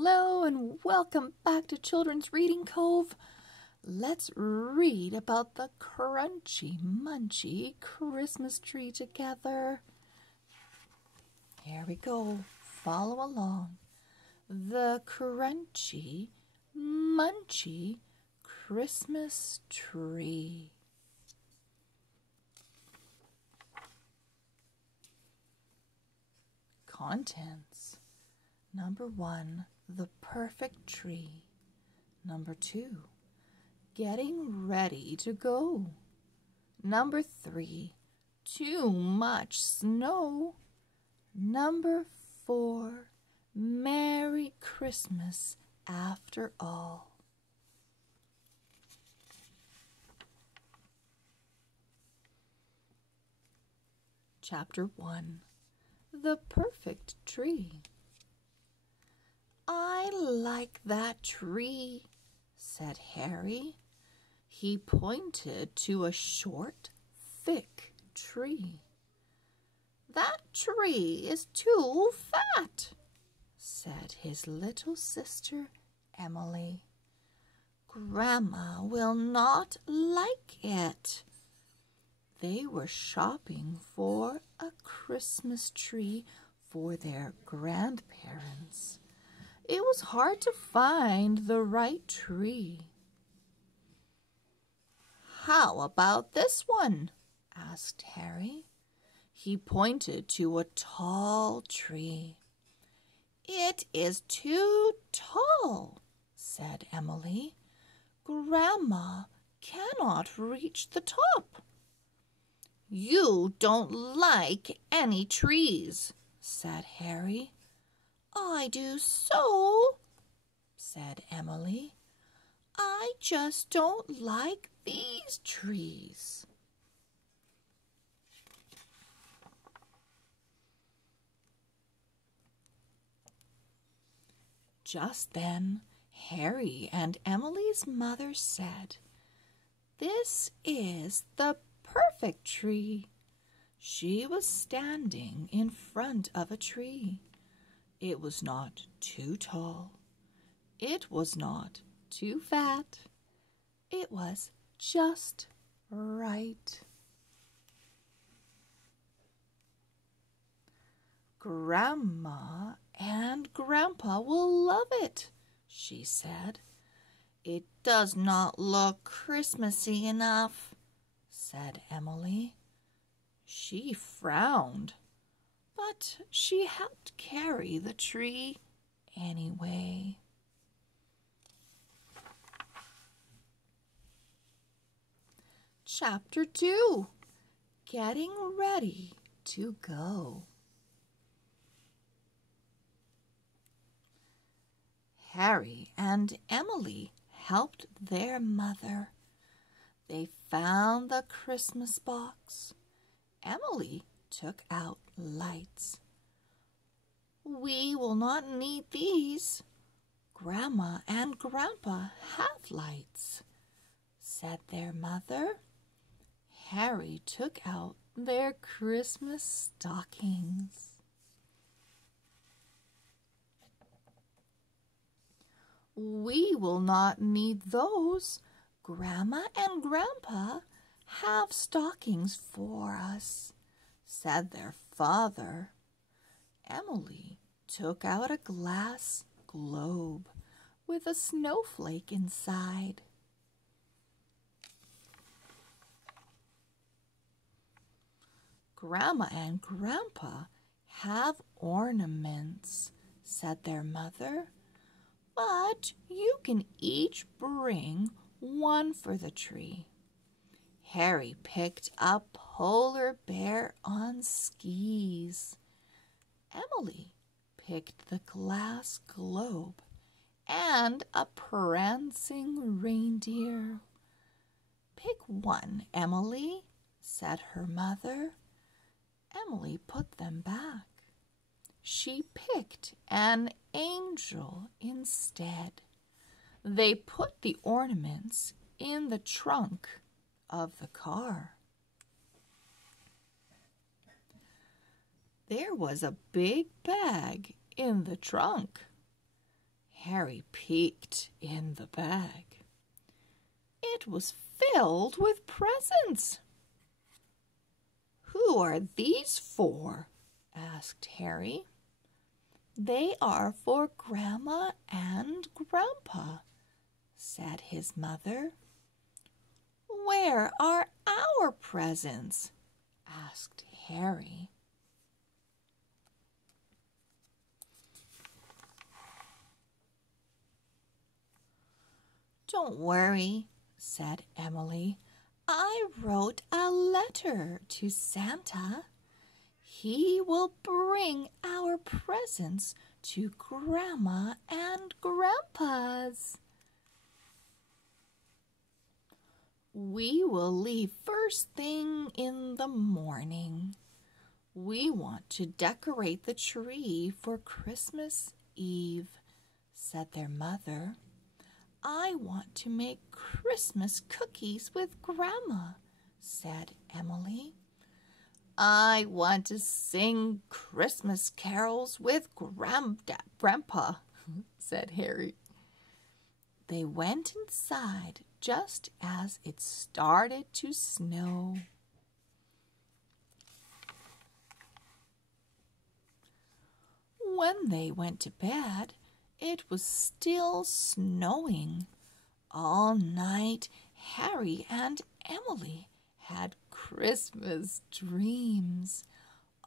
Hello and welcome back to Children's Reading Cove. Let's read about the crunchy, munchy Christmas tree together. Here we go. Follow along. The crunchy, munchy Christmas tree. Contents. Number 1, the perfect tree. Number 2, getting ready to go. Number 3, too much snow. Number 4, Merry Christmas after all. Chapter 1, the perfect tree. I like that tree, said Harry. He pointed to a short, thick tree. That tree is too fat, said his little sister Emily. Grandma will not like it. They were shopping for a Christmas tree for their grandparents. It was hard to find the right tree. How about this one? Asked Harry. He pointed to a tall tree. It is too tall, said Emily. Grandma cannot reach the top. You don't like any trees, said Harry. I do so, said Emily. I just don't like these trees. Just then, Harry and Emily's mother said, "This is the perfect tree." She was standing in front of a tree. It was not too tall. It was not too fat. It was just right. Grandma and Grandpa will love it, she said. It does not look Christmassy enough, said Emily. She frowned, but she helped carry the tree anyway. Chapter 2, Getting Ready to Go. Harry and Emily helped their mother. They found the Christmas box. Emily took out lights. We will not need these. Grandma and Grandpa have lights, said their mother. Harry took out their Christmas stockings. We will not need those. Grandma and Grandpa have stockings for us, said their father. Emily took out a glass globe with a snowflake inside. Grandma and Grandpa have ornaments, said their mother, but you can each bring one for the tree. Harry picked a polar bear on skis. Emily picked the glass globe and a prancing reindeer. Pick one, Emily, said her mother. Emily put them back. She picked an angel instead. They put the ornaments in the trunk of the car. There was a big bag in the trunk. Harry peeked in the bag. It was filled with presents. "Who are these for?" asked Harry. "They are for Grandma and Grandpa," said his mother. "Where are our presents?" asked Harry. "Don't worry," said Emily. "I wrote a letter to Santa. He will bring our presents to Grandma and Grandpa's. We will leave first thing in the morning. We want to decorate the tree for Christmas Eve," said their mother. "I want to make Christmas cookies with Grandma," said Emily. "I want to sing Christmas carols with Grandpa," said Harry. They went inside just as it started to snow. When they went to bed, it was still snowing. All night, Harry and Emily had Christmas dreams.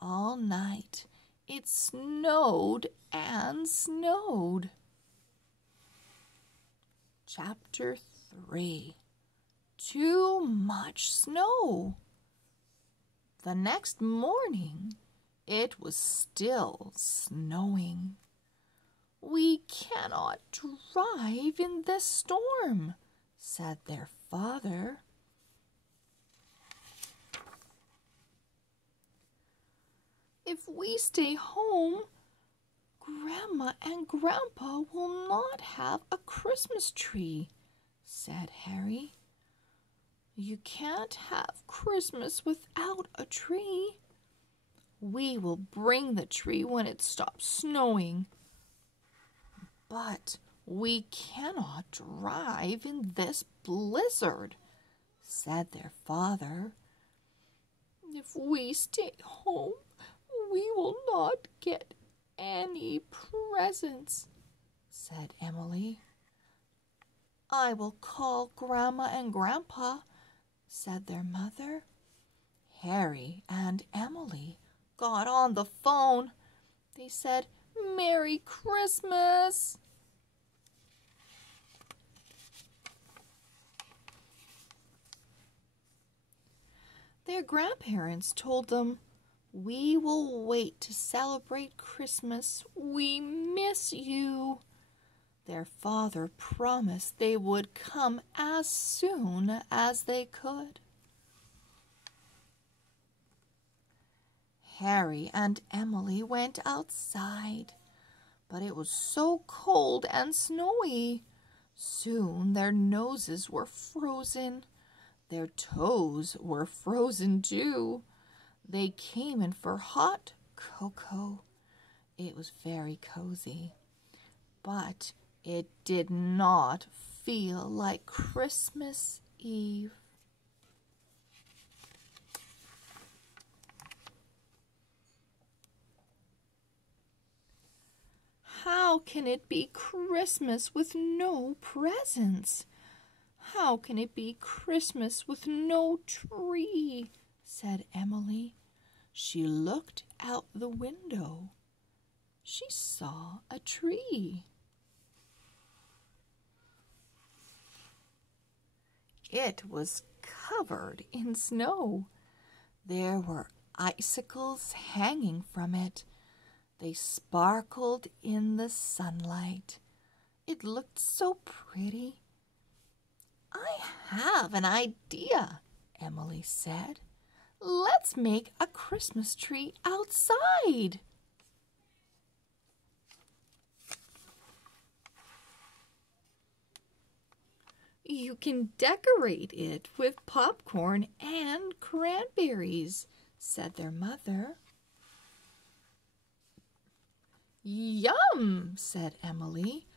All night, it snowed and snowed. Chapter 3. Too much snow. The next morning, it was still snowing. "We cannot drive in this storm," said their father. "If we stay home, Grandma and Grandpa will not have a Christmas tree," said Harry. "You can't have Christmas without a tree." "We will bring the tree when it stops snowing." "But we cannot drive in this blizzard," said their father. "If we stay home, we will not get any presents," said Emily. "I will call Grandma and Grandpa," said their mother. Harry and Emily got on the phone. They said, "Merry Christmas!" Their grandparents told them, "We will wait to celebrate Christmas. We miss you." Their father promised they would come as soon as they could. Harry and Emily went outside, but it was so cold and snowy. Soon their noses were frozen. Their toes were frozen too. They came in for hot cocoa. It was very cozy, but it did not feel like Christmas Eve. "How can it be Christmas with no presents? How can it be Christmas with no tree?" said Emily. She looked out the window. She saw a tree. It was covered in snow. There were icicles hanging from it. They sparkled in the sunlight. It looked so pretty. "I have an idea," Emily said. "Let's make a Christmas tree outside." "You can decorate it with popcorn and cranberries," said their mother. "Yum," said Emily.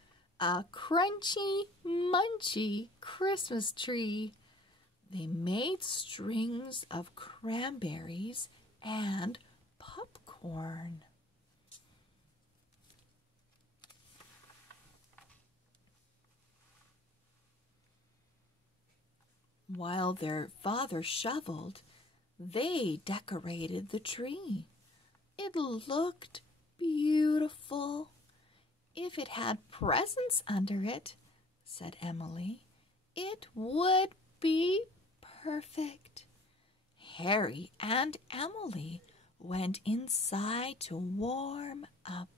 a crunchy, munchy Christmas tree. They made strings of cranberries and popcorn. While their father shoveled, they decorated the tree. It looked beautiful. If it had presents under it, said Emily, it would be perfect. Harry and Emily went inside to warm up.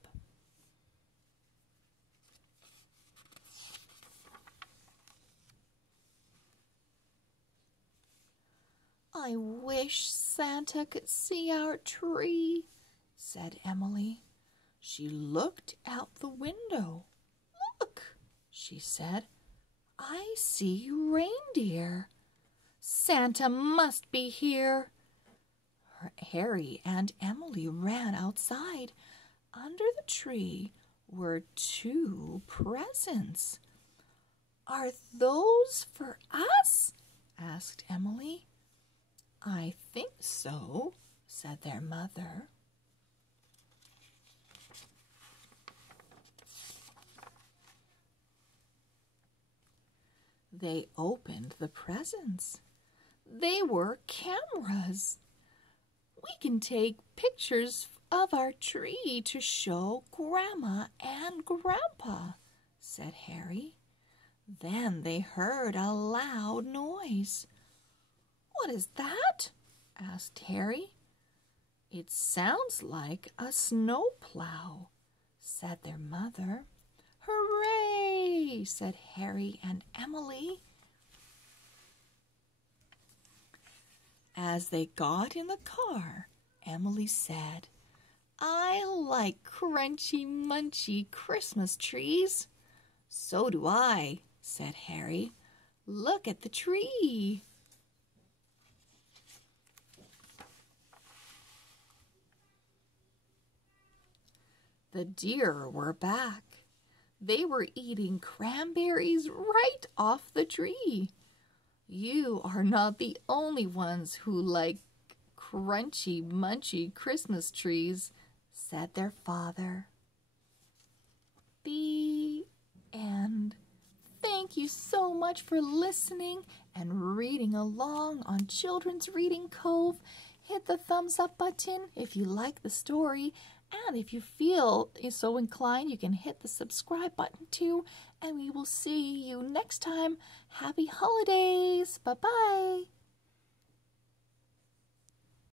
I wish Santa could see our tree, said Emily. She looked out the window. Look, she said, I see reindeer. Santa must be here. Harry and Emily ran outside. Under the tree were 2 presents. Are those for us? Asked Emily. I think so, said their mother. They opened the presents. They were cameras. We can take pictures of our tree to show Grandma and Grandpa, said Harry. Then they heard a loud noise. What is that? Asked Harry. It sounds like a snowplow, said their mother. Hooray, said Harry and Emily. As they got in the car, Emily said, I like crunchy, munchy Christmas trees. So do I, said Harry. Look at the tree. The deer were back. They were eating cranberries right off the tree. You are not the only ones who like crunchy, munchy Christmas trees, said their father. The end. Thank you so much for listening and reading along on Children's Reading Cove. Hit the thumbs up button if you like the story. And if you feel so inclined, you can hit the subscribe button too. And we will see you next time. Happy holidays. Bye-bye.